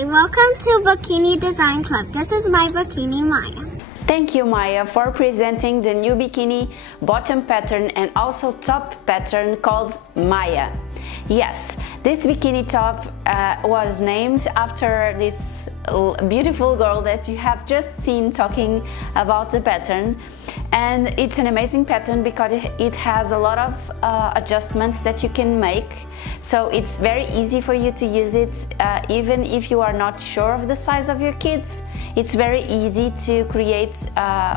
Hi, welcome to Bikini Design Club. This is my bikini, Maia. Thank you, Maia, for presenting the new bikini bottom pattern and also top pattern called Maia. Yes, this bikini top was named after this beautiful girl that you have just seen talking about the pattern, and it's an amazing pattern because it has a lot of adjustments that you can make, so it's very easy for you to use it even if you are not sure of the size of your kids. It's very easy to create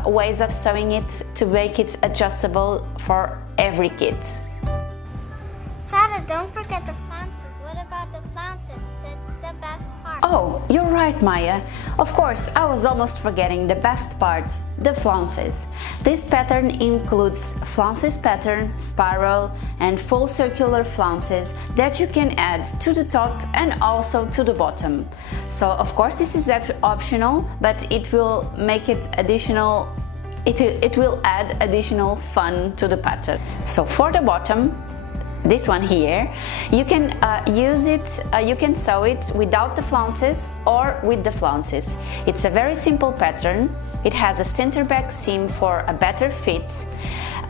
ways of sewing it to make it adjustable for every kid. Sada, don't forget the flounces. What about the flounces? It's the best part. Oh, you're right, Maia. Of course, I was almost forgetting the best part, the flounces. This pattern includes flounces pattern, spiral, and full circular flounces that you can add to the top and also to the bottom. So, of course, this is optional, but it will make it additional. It will add additional fun to the pattern. So, for the bottom, this one here, you can use it, you can sew it without the flounces or with the flounces. It's a very simple pattern. It has a center back seam for a better fit,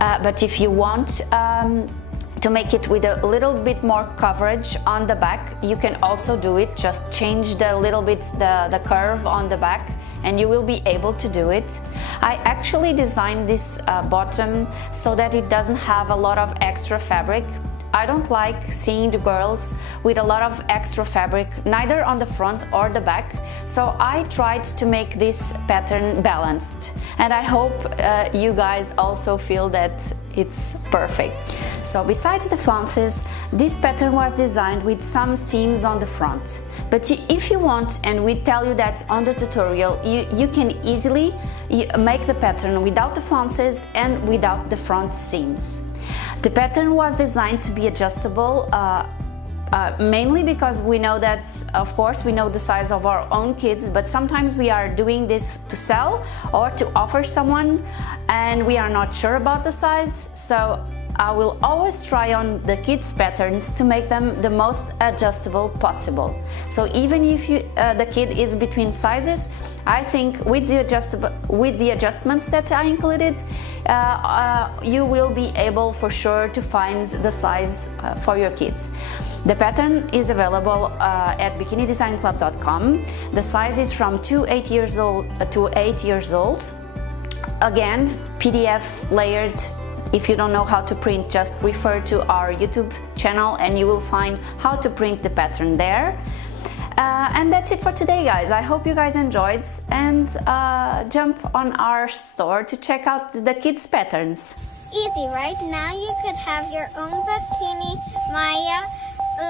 but if you want to make it with a little bit more coverage on the back, you can also do it. Just change the little bit the curve on the back and you will be able to do it. I actually designed this bottom so that it doesn't have a lot of extra fabric. I don't like seeing the girls with a lot of extra fabric, neither on the front or the back, so I tried to make this pattern balanced, and I hope you guys also feel that it's perfect. So besides the flounces, this pattern was designed with some seams on the front, but if you want, and we tell you that on the tutorial, you can easily make the pattern without the flounces and without the front seams. The pattern was designed to be adjustable mainly because we know that, of course, we know the size of our own kids, but sometimes we are doing this to sell or to offer someone and we are not sure about the size. So I will always try on the kids' patterns to make them the most adjustable possible. So even if the kid is between sizes, I think with the adjustments that I included, you will be able for sure to find the size for your kids. The pattern is available at bikinidesignclub.com. The size is from 2 to 8 years old to 8 years old. Again, PDF layered. If you don't know how to print, just refer to our YouTube channel and you will find how to print the pattern there. And that's it for today, guys. I hope you guys enjoyed, and jump on our store to check out the kids' patterns. Easy, right? Now you could have your own bikini, Maia,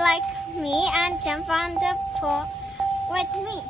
like me, and jump on the pool with me.